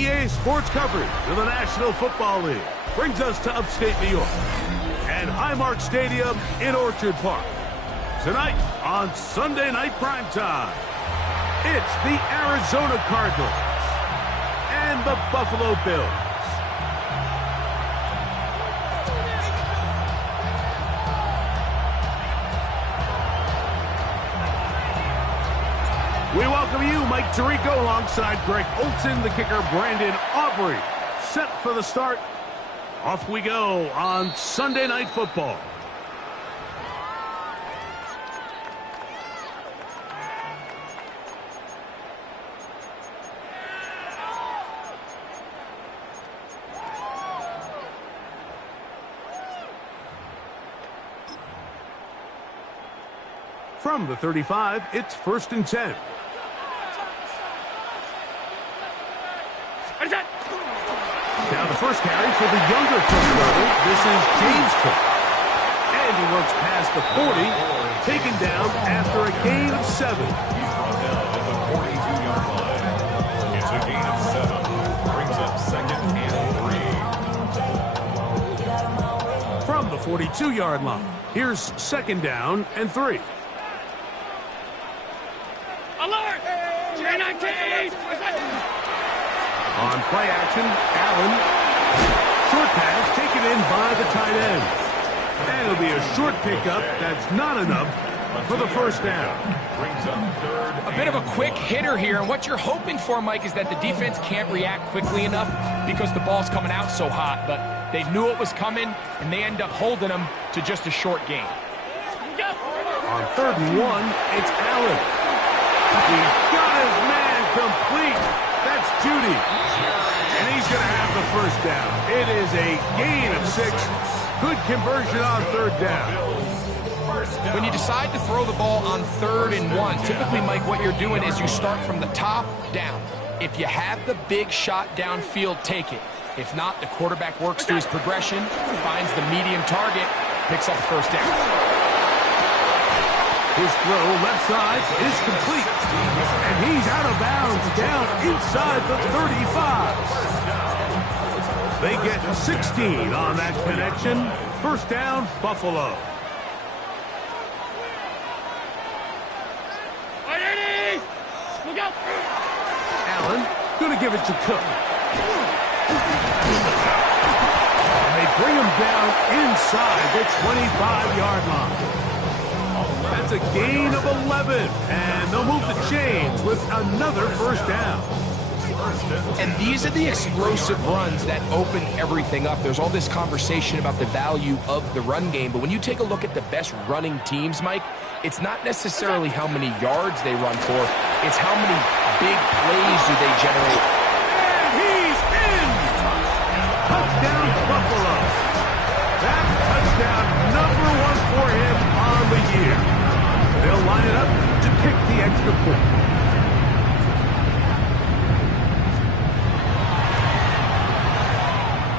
EA Sports coverage of the National Football League brings us to upstate New York and Highmark Stadium in Orchard Park. Tonight on Sunday Night Primetime, it's the Arizona Cardinals and the Buffalo Bills. We welcome you, Mike Tirico, alongside Greg Olson, the kicker, Brandon Aubrey. Set for the start. Off we go on Sunday Night Football. From the 35, it's 1st and 10. Now the first carry for the younger Cook brother. This is James Cook. And he works past the 40, taken down after a gain of 7. He's brought down at the 42-yard line. It's a gain of 7. Brings up 2nd and 3. From the 42-yard line, here's 2nd down and 3. Alert! J19! On play action, Allen. Short pass taken in by the tight end. And it'll be a short pickup that's not enough for the first down. Brings up 3rd. A bit of a quick hitter here, and what you're hoping for, Mike, is that the defense can't react quickly enough because the ball's coming out so hot, but they knew it was coming, and they end up holding them to just a short gain. On 3rd and 1, it's Allen. He's got his man complete. That's Judy. And he's going to have the first down. It is a gain of 6. Good conversion on 3rd down. When you decide to throw the ball on 3rd and 1, typically, Mike, what you're doing is you start from the top down. If you have the big shot downfield, take it. If not, the quarterback works through his progression, finds the medium target, picks up the first down. His throw left side is complete. And he's out of bounds down inside the 35. They get 16 on that connection. First down, Buffalo. Allen going to give it to Cook. And they bring him down inside the 25-yard line. That's a gain of 11, and they'll move the chains with another first down. And these are the explosive runs that open everything up. There's all this conversation about the value of the run game, but when you take a look at the best running teams, Mike, it's not necessarily how many yards they run for, it's how many big plays do they generate. And he's in! Touchdown, Buffalo. That touchdown, #1 for him on the year. They'll line it up to kick the extra point.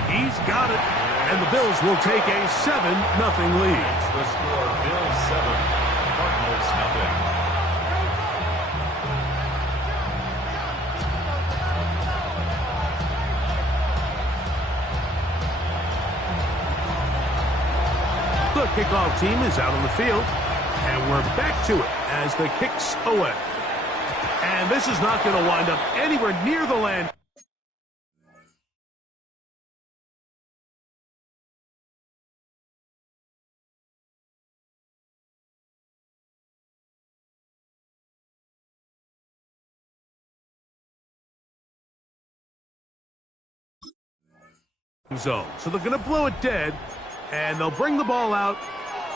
He's got it, and the Bills will take a 7-0 lead. The score, Bills 7, Cardinals 0. The kickoff team is out on the field, and we're back to it as the kick's away. And this is not going to wind up anywhere near the land. Zone. So they're going to blow it dead, and they'll bring the ball out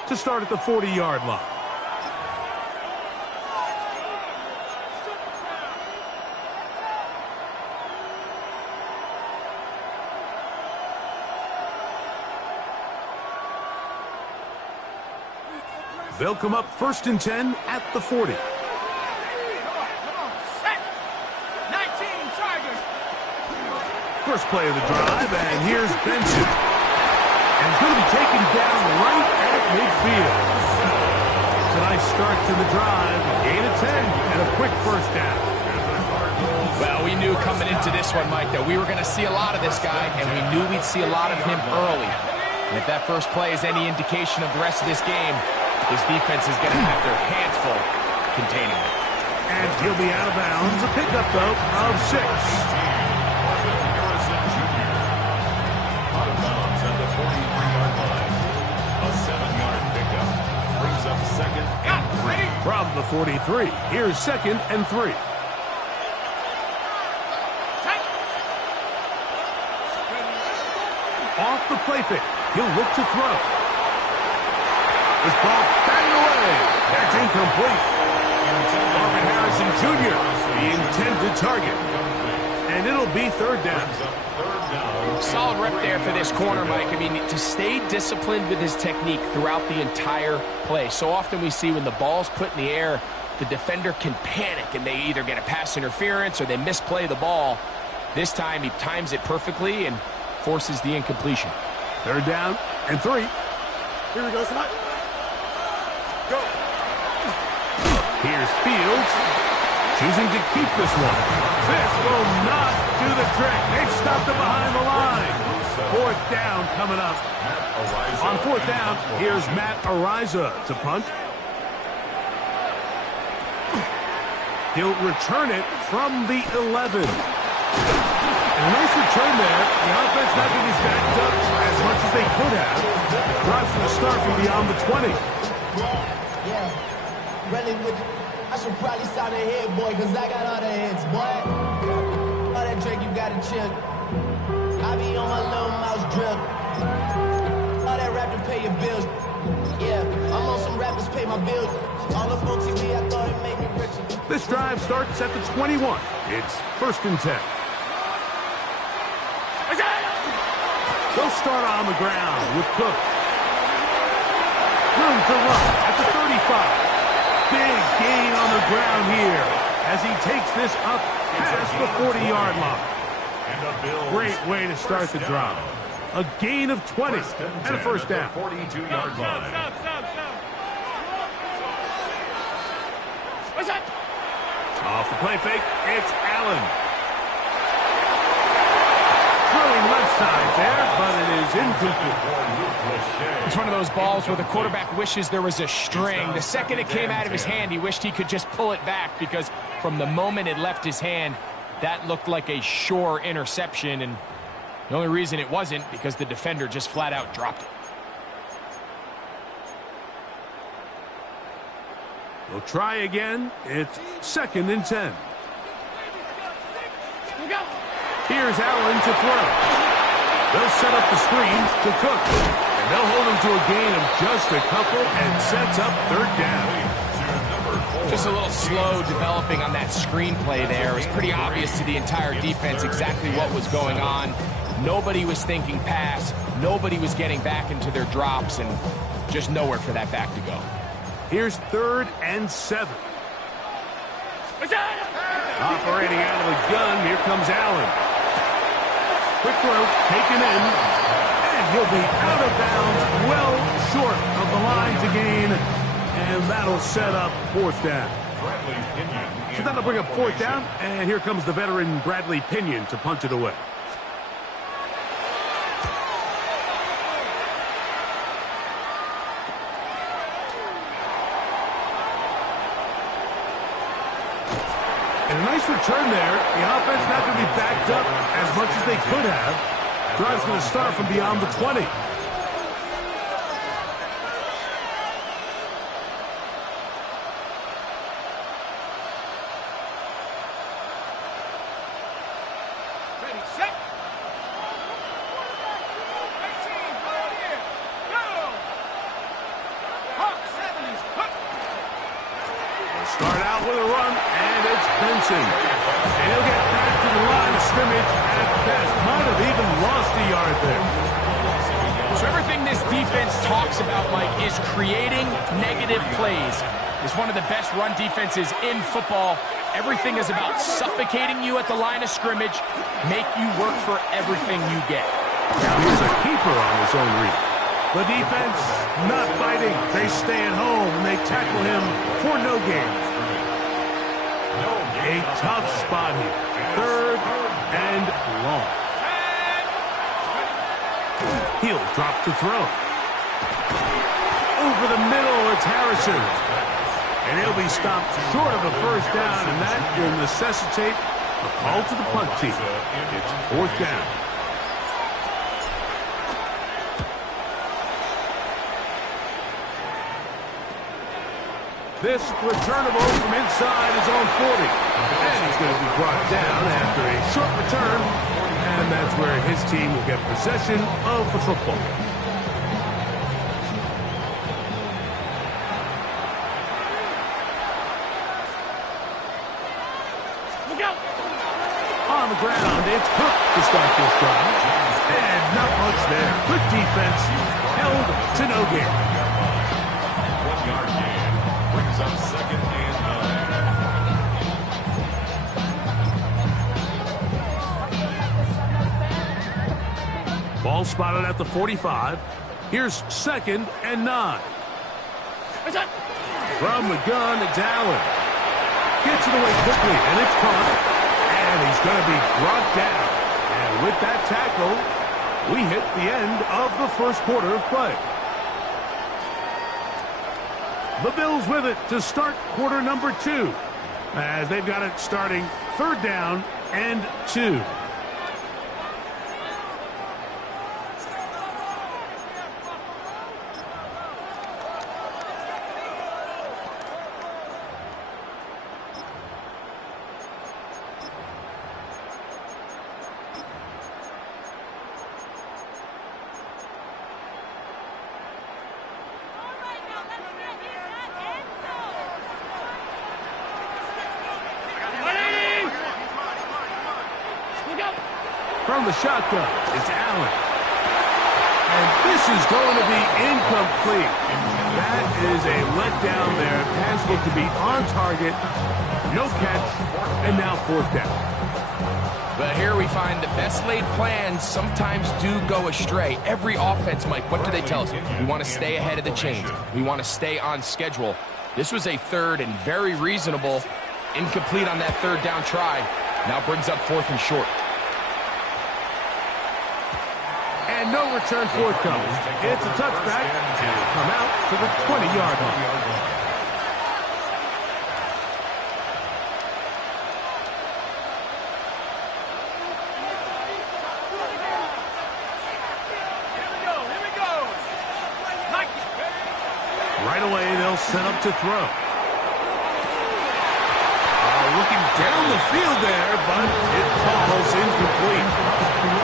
to start at the 40-yard line. They'll come up 1st and 10 at the 40. First play of the drive, and here's Benson. And he's going to be taken down right at midfield. It's a nice start to the drive, gain of 10, and a quick first down. And the Cardinals Well, we knew coming into this one, Mike, that we were going to see a lot of this guy, and we knew we'd see a lot of him early. And if that first play is any indication of the rest of this game, this defense is going to have their hands full containing it. And he'll be out of bounds. A pickup, though, of 6. Out of bounds at the 43-yard line. A 7-yard pickup brings up 2nd and 3. From the 43, here's 2nd and 3. Off the play fake. He'll look to throw. This ball batted away. That's incomplete. Marvin Harrison Jr., the intended target. And it'll be 3rd down. Solid rep there for this corner, Mike. I mean, to stay disciplined with his technique throughout the entire play. So often we see when the ball's put in the air, the defender can panic and they either get a pass interference or they misplay the ball. This time he times it perfectly and forces the incompletion. 3rd down and 3. Here we go, Smart. Go. Here's Fields, choosing to keep this one. This will not do the trick. They've stopped it behind the line. 4th down coming up. On 4th down, here's Matt Ariza to punt. He'll return it from the 11. And a nice return there. The offense not getting his backed up as much as they could have. Drives from the start from beyond the 20. Yeah, really with I should probably sign a head, boy, because I got all the hits, boy. All that drink, you got to chill. I be on my little mouse drill. All that rap to pay your bills. Yeah, I'm on some rappers pay my bills. All up on TV, I thought it made me richer. This drive starts at the 21. It's 1st and 10. They'll start on the ground with Cook. Room to run at the 35. Big gain on the ground here as he takes this up past the 40-yard line. Great way to start the drive. A gain of 20 and a 1st down. 42-yard line. What's that? Off the play fake, it's Allen. Throwing left side there, but it is incomplete. It's one of those balls where the quarterback wishes there was a string. The second it came out of his hand, he wished he could just pull it back because from the moment it left his hand, that looked like a sure interception. And the only reason it wasn't because the defender just flat out dropped it. We'll try again. It's 2nd and 10. Here's Allen to throw. They'll set up the screens to Cook. And they'll hold him to a gain of just a couple and sets up 3rd down. Just a little slow developing on that screenplay there. It was pretty obvious to the entire defense exactly what was going on. Nobody was thinking pass. Nobody was getting back into their drops, and just nowhere for that back to go. Here's 3rd and 7. Operating out of the gun, here comes Allen. Quick throw, taken in, and he'll be out of bounds, well short of the line to gain, and that'll set up 4th down. So that'll bring up 4th down, and here comes the veteran Bradley Pinion to punt it away. And a nice return there. The offense not going to be backed up as much as they could have. Drive's going to start from beyond the 20. Ready, set. 18, right here. Go. Hawk 70s. Hook. Start out with a run, and it's Benson. And he'll get back to the line of scrimmage at best. Might have even lost a yard there. So everything this defense talks about, Mike, is creating negative plays. It's one of the best run defenses in football. Everything is about suffocating you at the line of scrimmage, make you work for everything you get. Now here's a keeper on his own read. The defense not fighting. They stay at home, and they tackle him for no gain. A tough spot here. 3rd and long. He'll drop to throw. Over the middle, it's Harrison. And he'll be stopped short of a first down, and that will necessitate a call to the punt team. It's 4th down. This returnable from inside is on 40. And he's going to be brought down after a short return. And that's where his team will get possession of the football. Look out! On the ground, it's Cook to start this drive. And not much there. Good defense. Held to no gain. 1-yard gain. Brings up 2nd and 9. Ball spotted at the 45. Here's 2nd and 9. From the gun, it's Allen. Gets it away quickly, and it's caught. And he's going to be brought down. And with that tackle, we hit the end of the first quarter of play. The Bills with it to start quarter number 2, as they've got it starting 3rd down and 2. From the shotgun, it's Allen. And this is going to be incomplete. That is a letdown there. Pass looked to be on target. No catch. And now 4th down. But here we find the best laid plans sometimes do go astray. Every offense, Mike, what do they tell us? We want to stay ahead of the chains. We want to stay on schedule. This was a 3rd and very reasonable. Incomplete on that 3rd down try. Now brings up 4th and short. And no return forthcoming. It's a touchback, and it'll come out to the 20-yard line. Right away, they'll set up to throw. Looking down the field there, but it falls incomplete.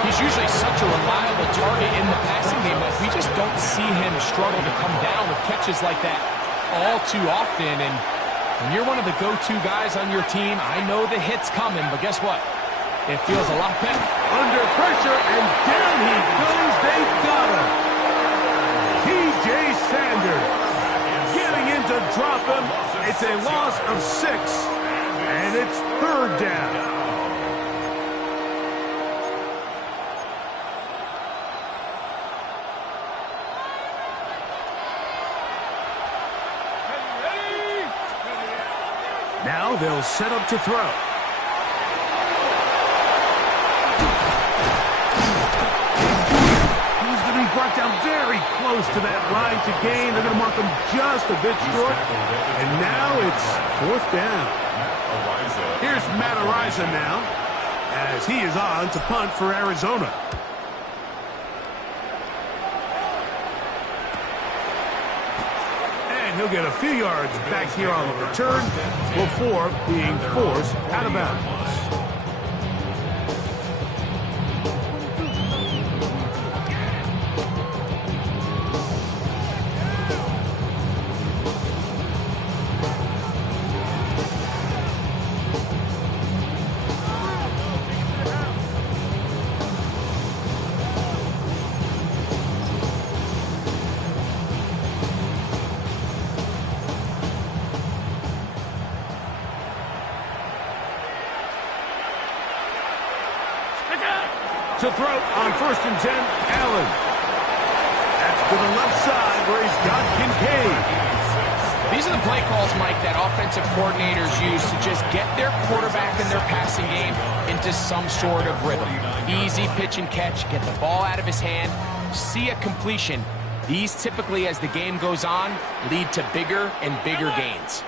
He's usually such a reliable target in the passing game that we just don't see him struggle to come down with catches like that all too often. And when you're one of the go-to guys on your team, I know the hit's coming, but guess what? It feels a lot better. Under pressure, and down he goes. They got him. T.J. Sanders getting in to drop him. It's a loss of 6. And it's 3rd down. Now they'll set up to throw. He's going to be brought down very close to that line to gain. They're going to mark him just a bit short. And now it's 4th down. Here's Matt Ariza now, as he is on to punt for Arizona. And he'll get a few yards back here on the return before being forced out of bounds. To throw on 1st and 10, Allen. That's to the left side where he's got Kincaid. These are the play calls, Mike, that offensive coordinators use to just get their quarterback and their passing game into some sort of rhythm. Easy pitch and catch, get the ball out of his hand, see a completion. These typically, as the game goes on, lead to bigger and bigger gains.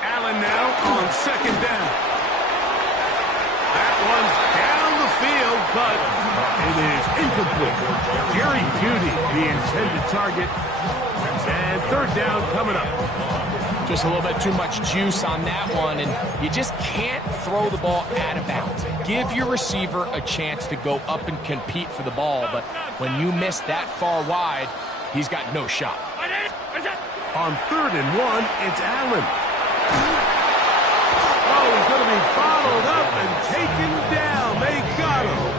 Allen now on second down. That one's down the field, but it is incomplete. Jerry Jeudy, the intended target. And third down coming up. Just a little bit too much juice on that one, and you just can't throw the ball out of bounds. Give your receiver a chance to go up and compete for the ball, but when you miss that far wide, he's got no shot. On 3rd and 1, it's Allen. Oh, he's going to be bottled up and taken down. They got him.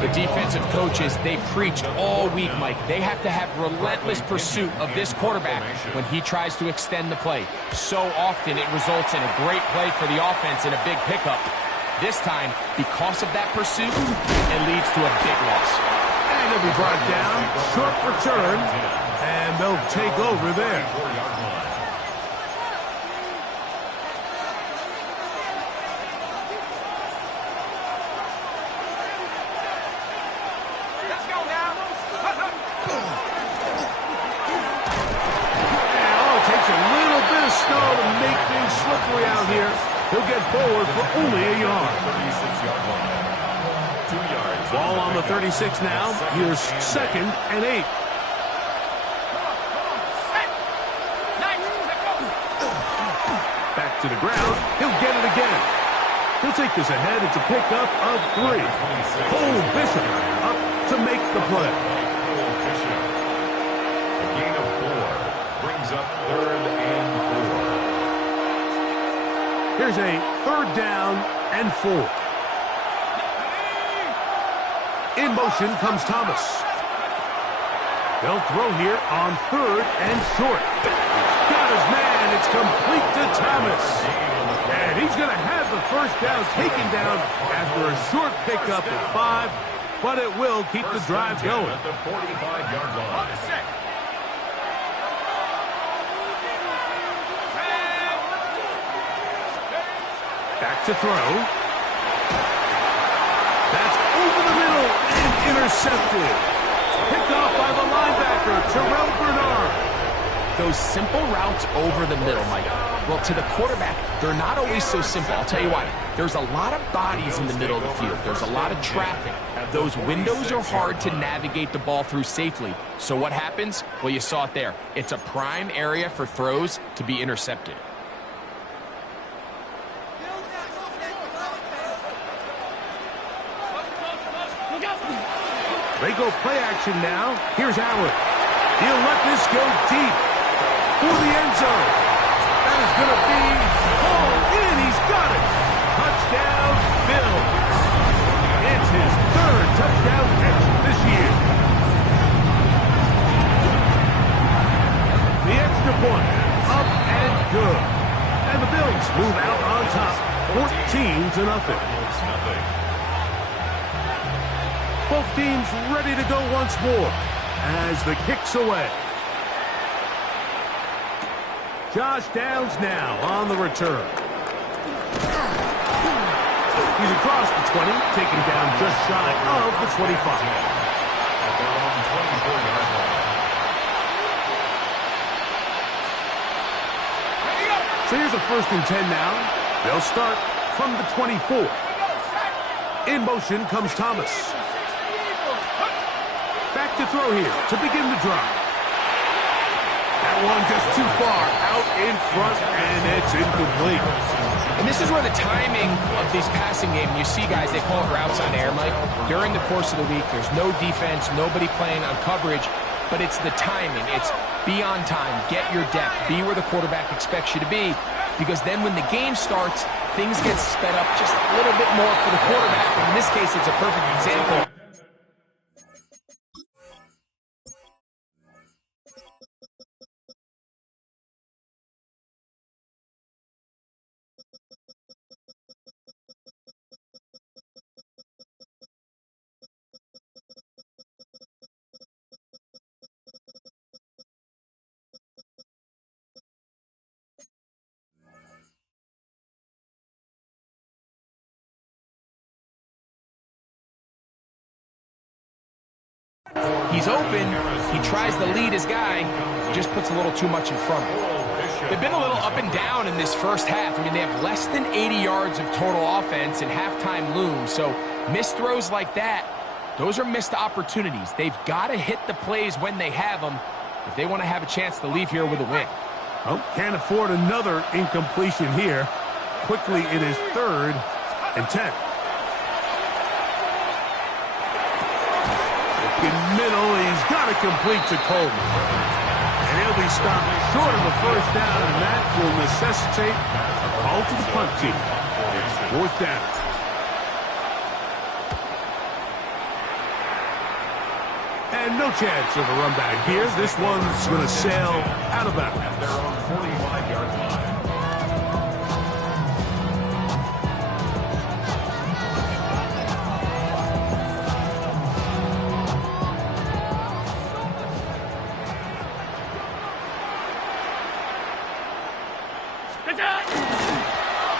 The defensive coaches, they preached all week, Mike. They have to have relentless pursuit of this quarterback when he tries to extend the play. So often it results in a great play for the offense and a big pickup. This time, because of that pursuit, it leads to a big loss. And he'll be brought down, short return, and they'll take over there. Slippery out here. He'll get forward for only a yard. 36-yard line. 2 yards. Ball on the 36 now. Here's 2nd and 8. Back to the ground. He'll get it again. He'll take this ahead. It's a pickup of 3. Cole Bishop up to make the play. Cole Bishop. A gain of 4 brings up 3rd and 4. Here's a 3rd down and 4. In motion comes Thomas. They'll throw here on 3rd and short. Got his man. It's complete to Thomas. And he's going to have the first down taken down after a short pickup at 5, but it will keep the drive going. At the 45-yard line. Back to throw. That's over the middle and intercepted. Picked off by the linebacker, Terrell Bernard. Those simple routes over the middle, Mike. Well, to the quarterback, they're not always so simple. I'll tell you why. There's a lot of bodies in the middle of the field. There's a lot of traffic. Those windows are hard to navigate the ball through safely. So what happens? Well, you saw it there. It's a prime area for throws to be intercepted. They go play action now. Here's Allen. He'll let this go deep for the end zone. That is going to be hauled in. He's got it. Touchdown, Bills. It's his 3rd touchdown catch this year. The extra point, up and good. And the Bills move out on top, 14-0. Both teams ready to go once more as the kick's away. Josh Downs now on the return. He's across the 20, taken down just shy of the 25. At their own 24-yard line. So here's a 1st and 10 now. They'll start from the 24. In motion comes Thomas. Back to throw here to begin the drive. That one just too far out in front, and it's incomplete. And this is where the timing of these passing game, you see guys, they call it routes on air, Mike. During the course of the week, there's no defense, nobody playing on coverage, but it's the timing. It's be on time, get your depth, be where the quarterback expects you to be, because then when the game starts, things get sped up just a little bit more for the quarterback. In this case, it's a perfect example. He's open. He tries to lead his guy. Just puts a little too much in front. They've been a little up and down in this first half. I mean, they have less than 80 yards of total offense and halftime looms. So missed throws like that, those are missed opportunities. They've got to hit the plays when they have them if they want to have a chance to leave here with a win. Oh, can't afford another incompletion here. Quickly, it is 3rd and 10. In middle, he's got to complete to Coleman. And he'll be stopped short of the first down, and that will necessitate a call to the punt team. It's 4th down. And no chance of a run back here. This one's going to sail out of bounds. At their own 45-yard line.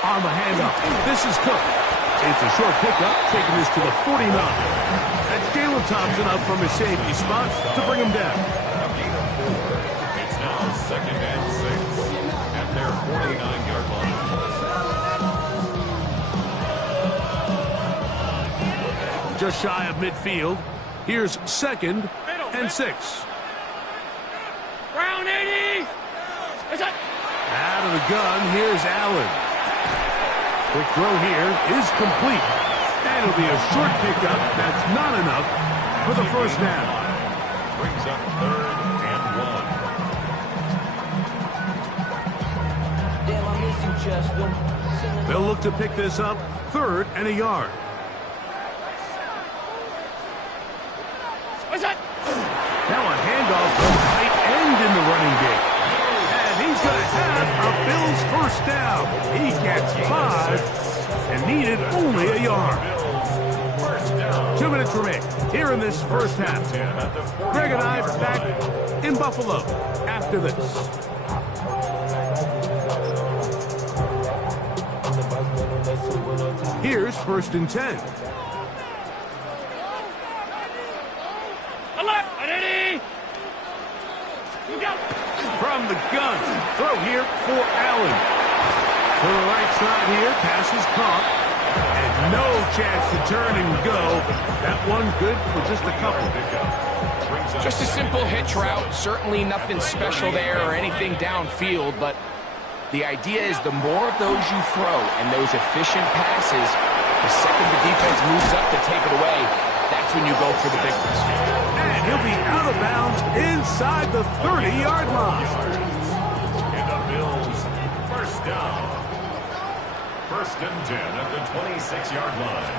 On the handoff, this is Cook. It's a short pickup, taking this to the 49. That's Jalen Thompson up from his safety spot to bring him down. A gain of 4. It's now 2nd and 6 at their 49-yard line. Just shy of midfield. Here's 2nd and 6. Round 80. Out of the gun, here's Allen. Quick throw here is complete. And it'll be a short pickup. That's not enough for the first down. Brings up 3rd and 1. Damn, I miss you, Chester. They'll look to pick this up 3rd and a yard. Now a handoff from tight end in the running game. And he's going to have a Bills first down. He gets 5 and needed only a yard. 2 minutes remain here in this first half. Greg and I back in Buffalo after this. Here's 1st and 10. From the gun, throw here for Allen. To the right side here, pass is caught. And no chance to turn and go. That one good for just a couple. Just a simple hitch route. Certainly nothing special there or anything downfield, but the idea is the more of those you throw and those efficient passes, the second the defense moves up to take it away, that's when you go for the big ones. And he'll be out of bounds inside the 30-yard line. And the Bills first down. 1st and 10 at the 26-yard line.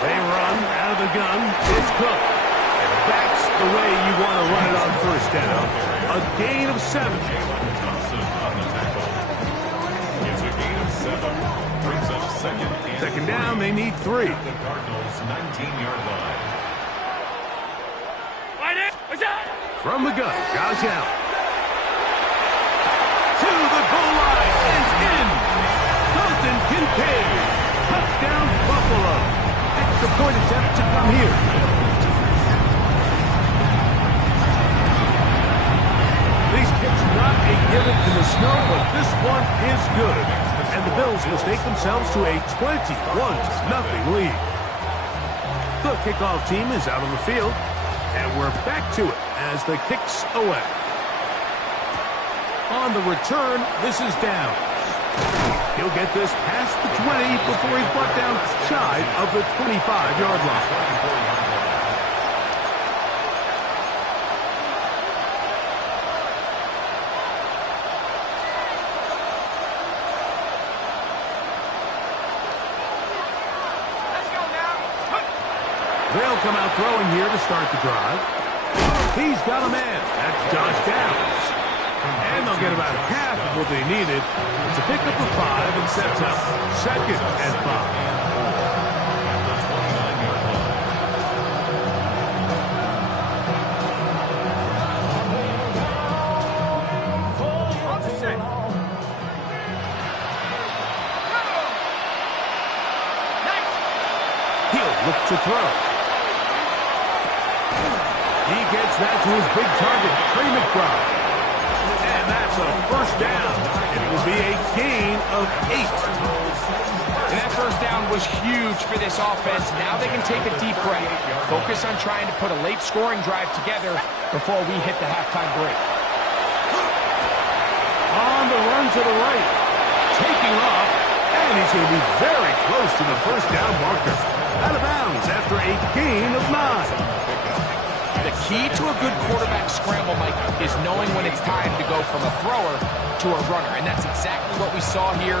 They run out of the gun. It's Cook. And that's the way you want to run it on first down. A gain of 7. Jalen Thompson on the tackle. It's a gain of 7. Brings up 2nd and 2nd down, they need 3. at the Cardinals' 19-yard line. From the gun, Josh Allen. To the goal line is in. Dalton Kincaid. Touchdown, Buffalo. Extra point attempt to come here. These kicks not a given in the snow, but this one is good. And the Bills will stake themselves to a 21-0 lead. The kickoff team is out on the field, and we're back to it as the kick's away. On the return, this is down. He'll get this past the 20 before he's brought down shy of the 25-yard line. They'll come out throwing here to start the drive. He's got a man. That's Josh Downs. And they'll get about half of what they needed. It's a pickup of 5 and sets up 2nd and 5. He'll look to throw. He gets that to his big target, Trey McBride. And that's a first down. It will be a gain of 8. And that first down was huge for this offense. Now they can take a deep breath, focus on trying to put a late scoring drive together before we hit the halftime break. On the run to the right, taking off, and he's going to be very close to the first down marker. Out of bounds after a gain of 9. The key to a good quarterback scramble, Mike, is knowing when it's time to go from a thrower to a runner. And that's exactly what we saw here.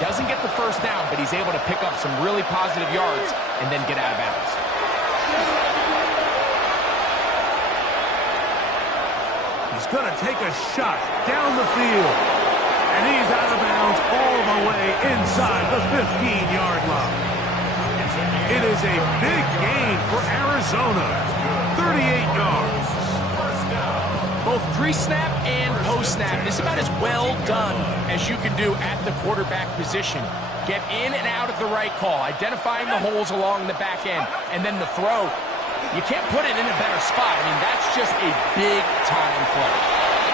Doesn't get the first down, but he's able to pick up some really positive yards and then get out of bounds. He's going to take a shot down the field. And he's out of bounds all the way inside the 15-yard line. It is a big gain for Arizona. 38 yards. Both pre-snap and post-snap. This is about as well done as you can do at the quarterback position. Get in and out of the right call, identifying the holes along the back end, and then the throw. You can't put it in a better spot. I mean, that's just a big-time play.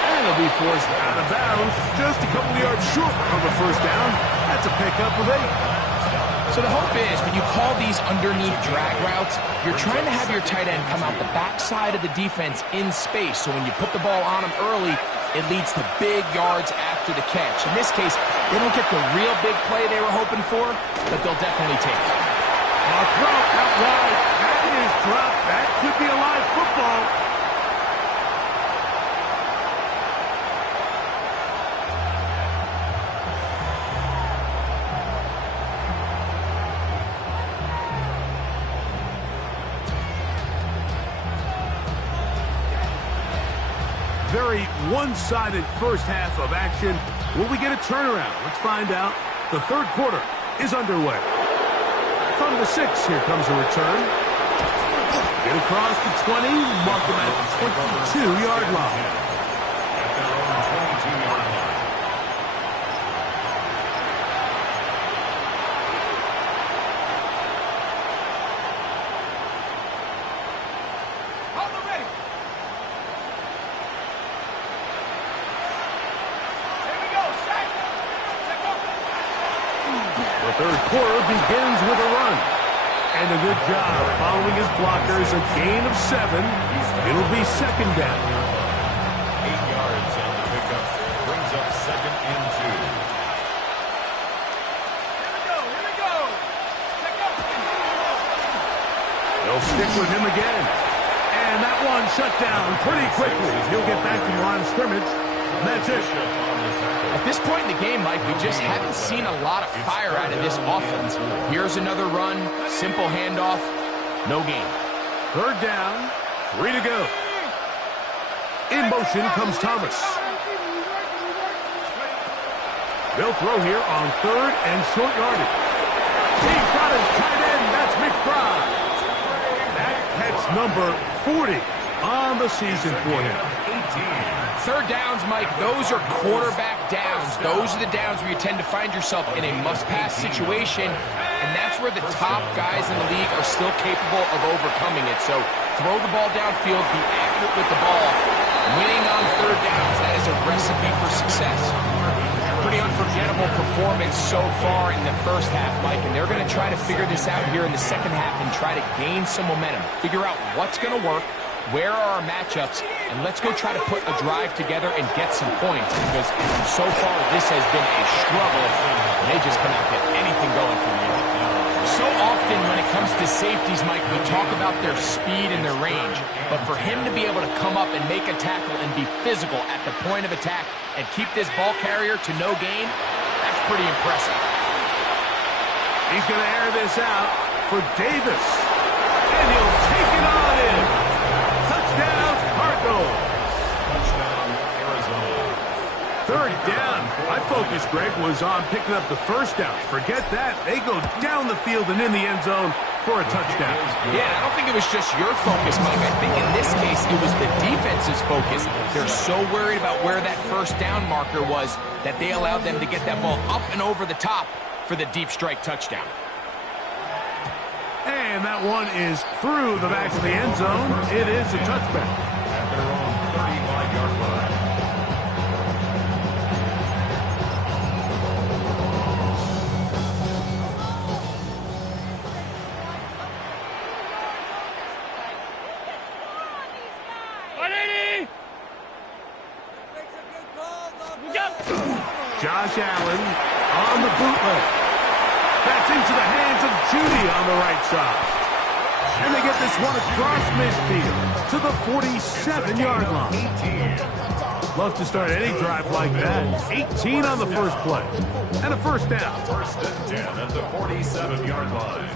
And he'll be forced out of bounds just a couple yards short of a first down. That's a pickup of 8. So the hope is, when you call these underneath drag routes, you're trying to have your tight end come out the backside of the defense in space. So when you put the ball on him early, it leads to big yards after the catch. In this case, they don't get the real big play they were hoping for, but they'll definitely take it. Throw out wide. That is dropped. That could be a live football. Very one-sided first half of action. Will we get a turnaround? Let's find out. The third quarter is underway. From the 6, here comes a return. Get across the 20, mark them at the 22-yard line. At their own 22-yard line. Third quarter begins with a run. And a good job following his blockers. A gain of 7. It'll be second down. 8 yards on the pickup. Brings up second and 2. Here we go. They'll stick with him again. And that one shut down pretty quickly. He'll get back to the line of scrimmage. And that's it. At this point in the game, Mike, we just haven't seen a lot of fire out of this offense. Here's another run, simple handoff, no gain. Third down, 3 to go. In motion comes Thomas. They'll throw here on third and short yardage. He's got his tight end, that's McBride. That catch number 40 on the season for him. 18. Third downs, Mike, those are quarterback downs. Those are the downs where you tend to find yourself in a must-pass situation, and that's where the top guys in the league are still capable of overcoming it. So throw the ball downfield, be accurate with the ball. Winning on third downs, that is a recipe for success. Pretty unforgettable performance so far in the first half, Mike, and they're going to try to figure this out here in the second half and try to gain some momentum. Figure out what's going to work, where are our matchups, and let's go try to put a drive together and get some points, because so far this has been a struggle, and they just cannot get anything going from here. So often when it comes to safeties, Mike, we talk about their speed and their range, but for him to be able to come up and make a tackle and be physical at the point of attack and keep this ball carrier to no gain, that's pretty impressive. He's going to air this out for Davis, and he'll take it on in. Touchdown, Cardinals. Touchdown, Arizona. Third down. My focus, Greg, was on picking up the first down. Forget that. They go down the field and in the end zone for a touchdown. Yeah, I don't think it was just your focus, Mike. I think in this case, it was the defense's focus. They're so worried about where that first down marker was that they allowed them to get that ball up and over the top for the deep strike touchdown. And And that one is through the back of the end zone. It is a touchback. At their own 35-yard line. Josh Allen on the bootleg. That's into the hands of Judy on the right side. And they get this one across midfield to the 47-yard line. Love to start any drive like that. 18 on the first play. And a first down. First and 10 at the 47-yard line.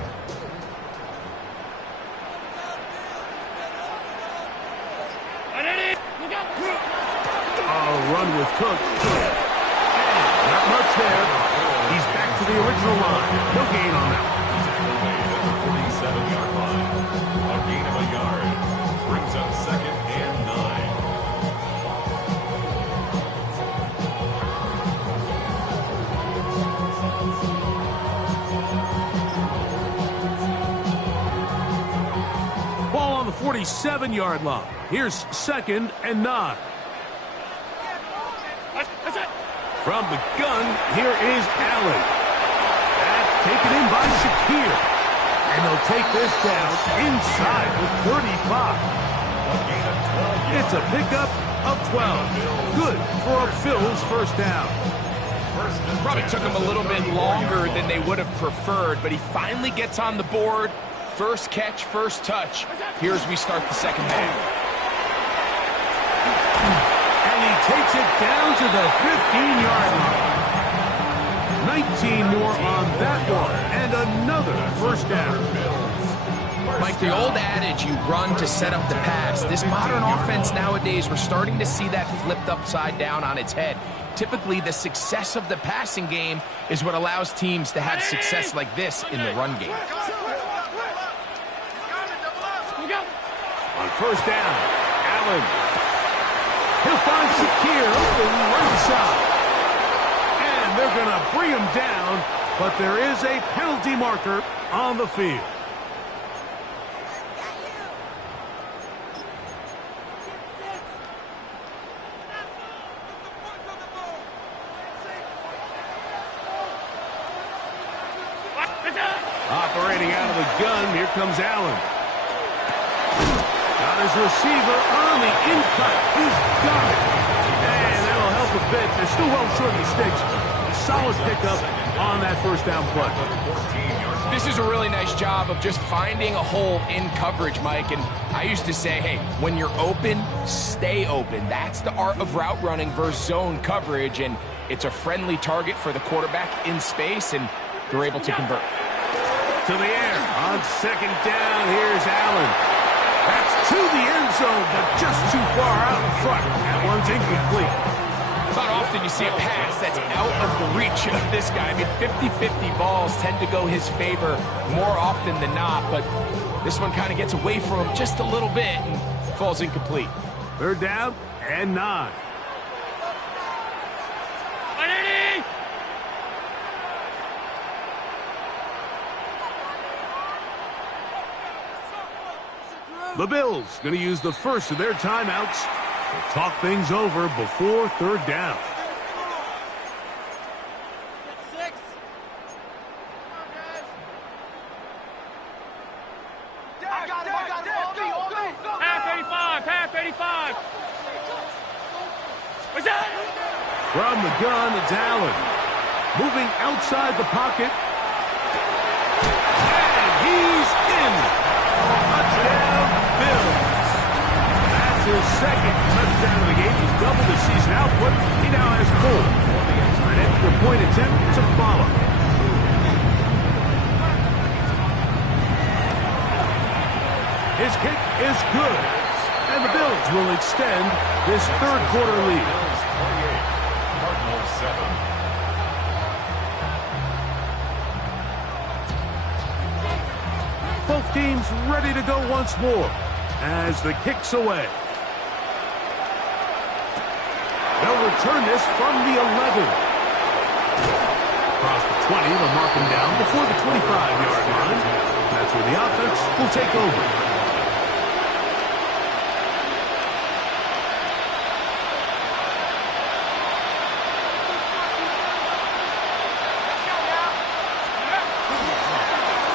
A run with Cook. Not much there. He's back to the original line. No gain on that. 47-yard line. A gain of a yard. Brings up second and 9. Ball on the 47-yard line. Here's second and 9. From the gun, here is Allen. That's taken in by Shakir. And they'll take this down inside the 35. It's a pickup of 12. Good for a Bills first down. Probably took him a little bit longer than they would have preferred, but he finally gets on the board. First catch, first touch. Here's we start the second half. Takes it down to the 15-yard line. 19 more on that one, and another first down. Mike, the old adage, you run to set up the pass. This modern offense nowadays, we're starting to see that flipped upside down on its head. Typically, the success of the passing game is what allows teams to have success like this in the run game. On first down, Allen. He'll find Shakir open right side. And they're going to bring him down, but there is a penalty marker on the field. Operating out of the gun, here comes Allen. Got his receiver on the in-cut. He's got it. And that'll help a bit. They're still well short of the sticks. A solid pickup on that first down play. This is a really nice job of just finding a hole in coverage, Mike. And I used to say, hey, when you're open, stay open. That's the art of route running versus zone coverage. And it's a friendly target for the quarterback in space, and they're able to convert. To the air. On second down, here's Allen. That's to the end zone, but just too far out in front. That one's incomplete. It's not often you see a pass that's out of the reach of this guy. I mean, 50-50 balls tend to go his favor more often than not, but this one kind of gets away from him just a little bit and falls incomplete. Third down and 9. The Bills going to use the first of their timeouts to talk things over before third down. Half 85. From the gun, it's Allen. Moving outside the pocket. And he's in. Touchdown, Bills. That's his second touchdown of the game. He's doubled his season output. He now has 4. An extra point attempt to follow. His kick is good. And the Bills will extend this third quarter lead. Bills 28, Cardinals 7. Both teams ready to go once more as the kick's away. They'll return this from the 11. Across the 20, they'll mark him down before the 25-yard line. That's that's where the offense will take over.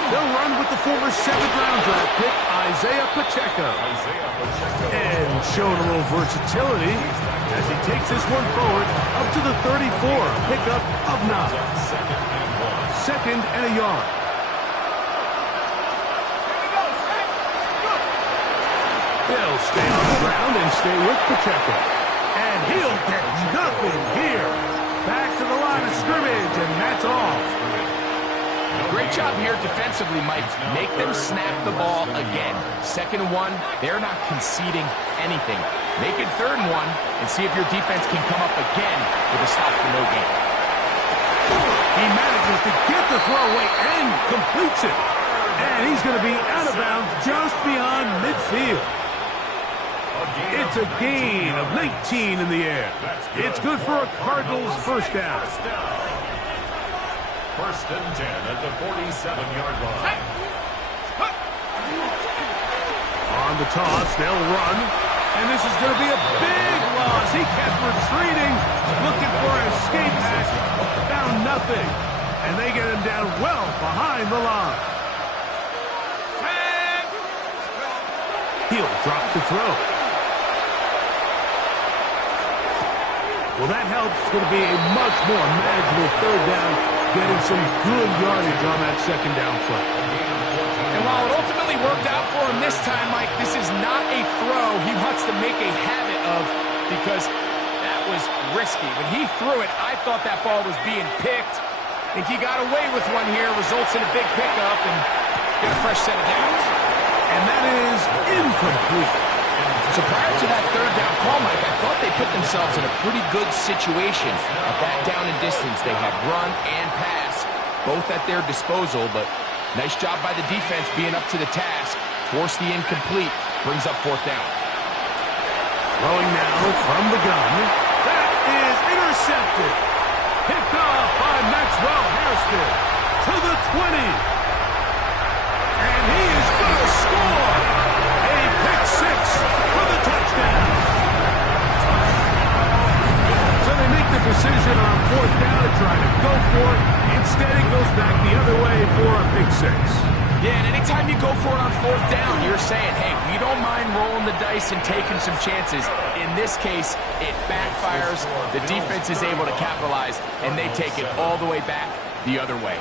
They'll run with the former 7th-round draft pick, Isaiah Pacheco. And showing a little versatility as he takes this one forward up to the 34, a pickup of 9. Second and a yard. They'll stay on the ground and stay with Pacheco. And he'll get nothing here. Back to the line of scrimmage, and that's all. Great job here defensively, Mike. Make them snap the ball again. 2nd and 1, they're not conceding anything. Make it 3rd and 1 and see if your defense can come up again with a stop for no gain. He manages to get the throw away and completes it. And he's going to be out of bounds just beyond midfield. It's a gain of 19 in the air. It's good for a Cardinals first down. 1st and 10 at the 47-yard line. On the toss, they'll run. And this is going to be a big loss. He kept retreating, looking for an escape hatch. Found nothing. And they get him down well behind the line. He'll drop the throw. Well, that helps. It's going to be a much more manageable 3rd down, getting some good yardage on that 2nd down play. And while it ultimately worked out for him this time, Mike, this is not a throw he wants to make a habit of because that was risky. When he threw it, I thought that ball was being picked. I think he got away with one here, results in a big pickup and get a fresh set of downs. And that is incomplete. So prior to that 3rd down call, Mike, I thought they put themselves in a pretty good situation. At that down and distance, they had run and pass, both at their disposal, but nice job by the defense being up to the task. Force the incomplete, brings up 4th down. Throwing now from the gun. That is intercepted. Picked off by Maxwell Hairston to the 20. And he is going to score. A pick 6 for the touchdown. So they make the decision on 4th down to try to go for it. Instead, it goes back the other way for a pick 6. Yeah, and anytime you go for it on 4th down, you're saying, hey, we don't mind rolling the dice and taking some chances. In this case, it backfires. The defense is able to capitalize, and they take it all the way back the other way.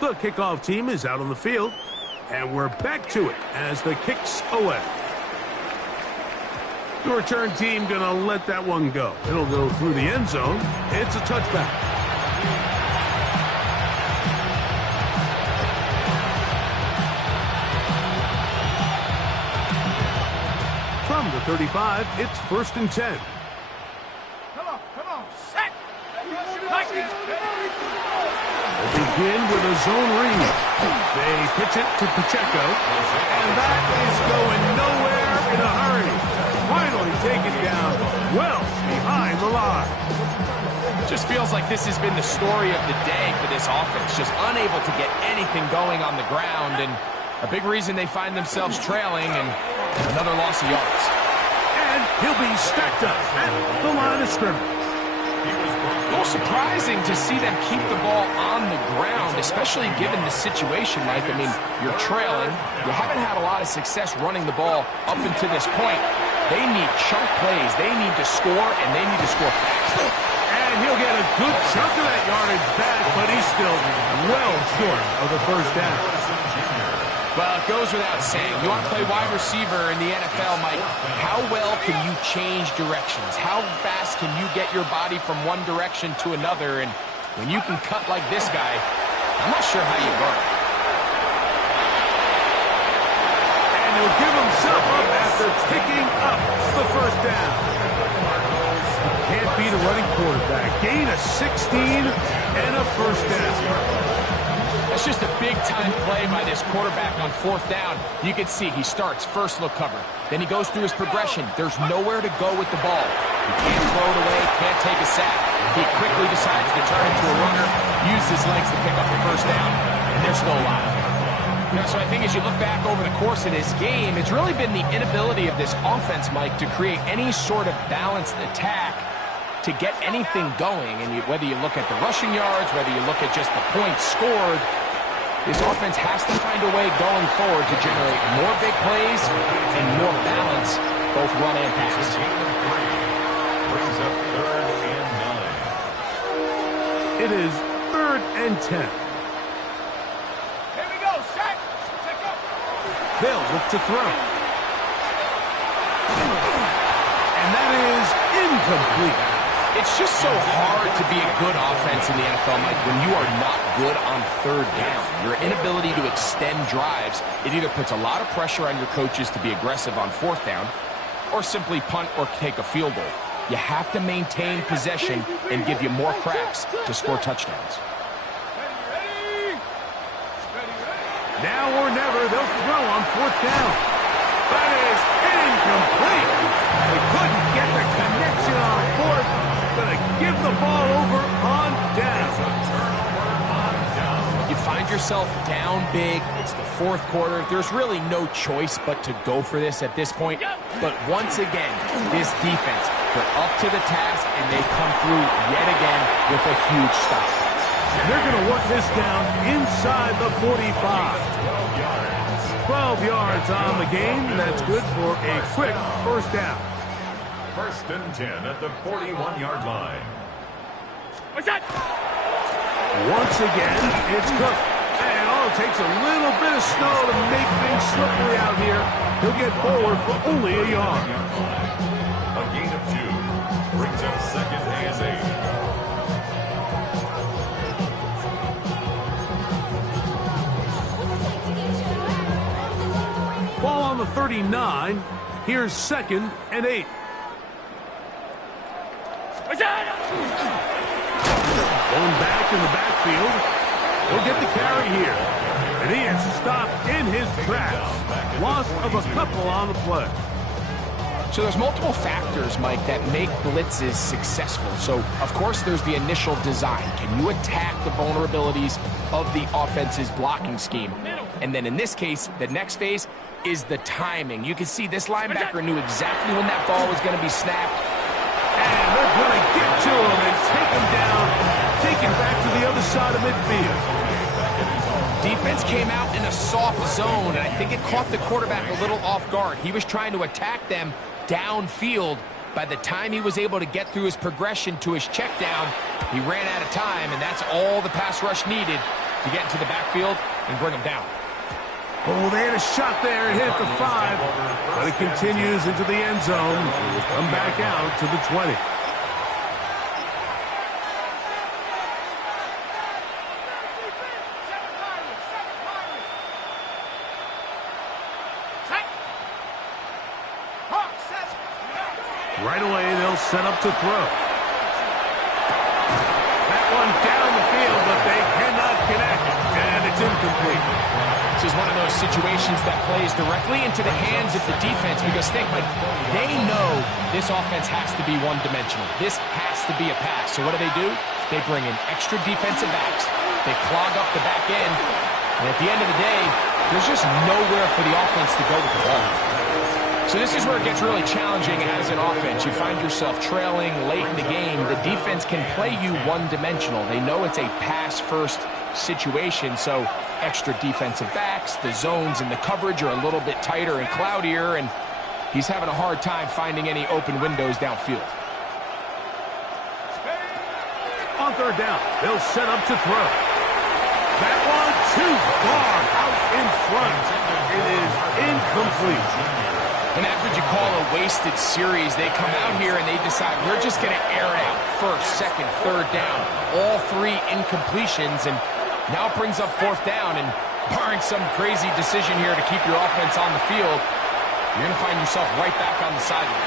The kickoff team is out on the field, and we're back to it as the kick's away. The return team going to let that one go. It'll go through the end zone. It's a touchback. From the 35, it's 1st and 10. Come on, set. Vikings. They begin with a zone read. They pitch it to Pacheco, and that is going nowhere in a hurry. Finally taken down well behind the line. Just feels like this has been the story of the day for this offense. Just unable to get anything going on the ground, and a big reason they find themselves trailing and another loss of yards. And he'll be stacked up at the line of scrimmage. A little surprising to see them keep the ball on the ground, especially given the situation, Mike. I mean, you're trailing. You haven't had a lot of success running the ball up until this point. They need chunk plays. They need to score, and they need to score fast. And he'll get a good chunk of that yardage back, but he's still well short of the 1st down. Well, it goes without saying. You want to play wide receiver in the NFL, Mike, how well can you change directions? How fast can you get your body from one direction to another? And when you can cut like this guy, I'm not sure how you run. And he'll give himself up after picking up the 1st down. You can't beat a running quarterback. Gain of 16 and a 1st down. That's just a big-time play by this quarterback on fourth down. You can see he starts first look cover. Then he goes through his progression. There's nowhere to go with the ball. He can't throw it away, can't take a sack. He quickly decides to turn into a runner, use his legs to pick up the first down, and they're still alive. You know, so I think as you look back over the course of this game, it's really been the inability of this offense, Mike, to create any sort of balanced attack to get anything going. And whether you look at the rushing yards, whether you look at just the points scored, this offense has to find a way going forward to generate more big plays and more balance, both run and pass. Brings up 3rd and 9. It is 3rd and 10. Here we go, set. Take up. They'll look to throw. And that is incomplete. It's just so hard to be a good offense in the NFL, Mike, when you are not good on third down. Your inability to extend drives, it either puts a lot of pressure on your coaches to be aggressive on fourth down or simply punt or take a field goal. You have to maintain possession and give you more cracks to score touchdowns. Now or never, they'll throw on fourth down. That is incomplete. They couldn't get the connection on fourth. Gonna give the ball over on down. You find yourself down big. It's the fourth quarter. There's really no choice but to go for this at this point. But once again, this defense, they're up to the task, and they come through yet again with a huge stop. And they're going to work this down inside the 45. 12 yards on the game. That's good for a quick first down. 1st and 10 at the 41-yard line. What's that? Once again, it's Cook. And it takes a little bit of snow to make things slippery out here. He'll get forward for only a yard. A gain of 2 brings up 2nd and 8. Ball on the 39. Here's 2nd and 8. What's that? Going back in the backfield. He'll get the carry here. And he is stopped in his tracks. Loss of a couple on the play. So there's multiple factors, Mike, that make blitzes successful. So, of course, there's the initial design. Can you attack the vulnerabilities of the offense's blocking scheme? And then in this case, the next phase is the timing. You can see this linebacker knew exactly when that ball was going to be snapped. And they're going to get to him and take him down, take him back to the other side of midfield. Defense came out in a soft zone, and I think it caught the quarterback a little off guard. He was trying to attack them downfield. By the time he was able to get through his progression to his check down, he ran out of time, and that's all the pass rush needed to get into the backfield and bring him down. Oh, they had a shot there and hit it to 5, but it continues into the end zone. Will come back out to the 20. Right away, they'll set up to throw. That one down the field, but they cannot connect, and it's incomplete. This is one of those situations that plays directly into the hands of the defense because think, Mike, they know this offense has to be one-dimensional. This has to be a pass. So what do? They bring in extra defensive backs. They clog up the back end. And at the end of the day, there's just nowhere for the offense to go with the ball. So this is where it gets really challenging as an offense. You find yourself trailing late in the game. The defense can play you one-dimensional. They know it's a pass-first situation, so extra defensive backs, the zones and the coverage are a little bit tighter and cloudier, and he's having a hard time finding any open windows downfield. On third down, they'll set up to throw. That one too far out in front. It is incomplete. And after you call a wasted series, they come out here and they decide we're just going to air it out. First, second, third down, all 3 incompletions, and now it brings up fourth down, and barring some crazy decision here to keep your offense on the field, you're going to find yourself right back on the sideline.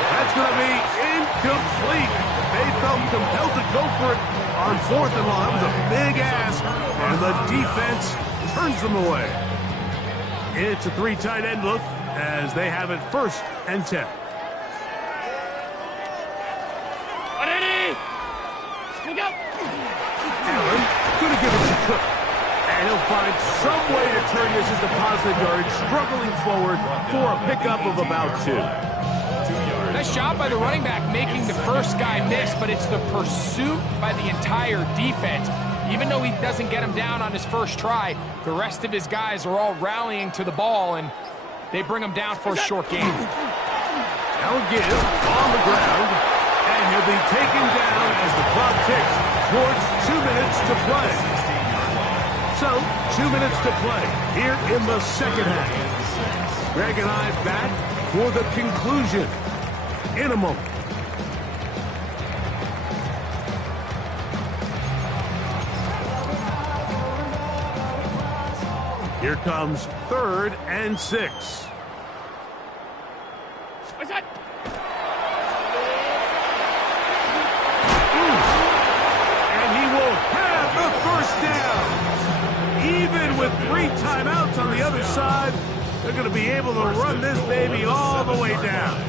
That's going to be incomplete. They felt compelled to go for it on 4th and long. That was a big ask, and the defense turns them away. It's a 3 tight end look as they have it 1st and 10. Allen going to give it to Cook. And he'll find some way to turn this into positive yardage, struggling forward for a pickup of about 2. Nice job by the running back making the first guy miss, but it's the pursuit by the entire defense. Even though he doesn't get him down on his first try, the rest of his guys are all rallying to the ball, and they bring him down for a short gain. Now give on the ground, and he'll be taken down as the clock ticks towards 2 minutes to play. So, 2 minutes to play here in the second half. Greg and I back for the conclusion in a moment. Here comes 3rd and 6. What's that? And he will have the 1st down. Even with 3 timeouts on the other side, they're going to be able to run this baby all the way down.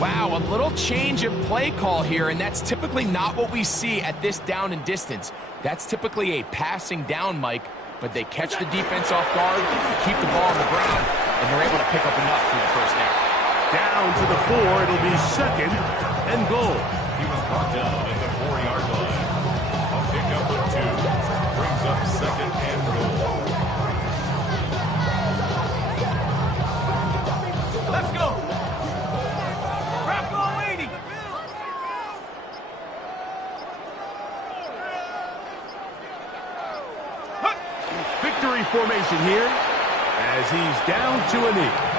Wow, a little change of play call here, and that's typically not what we see at this down and distance. That's typically a passing down, Mike, but they catch the defense off guard, keep the ball on the ground, and they're able to pick up enough for the 1st down. Down to the 4, it'll be 2nd and goal. He was brought down at the 4-yard line. A pickup of 2 brings up 2nd and goal. Let's go. Rock on, lady. Victory formation here as he's down to a knee.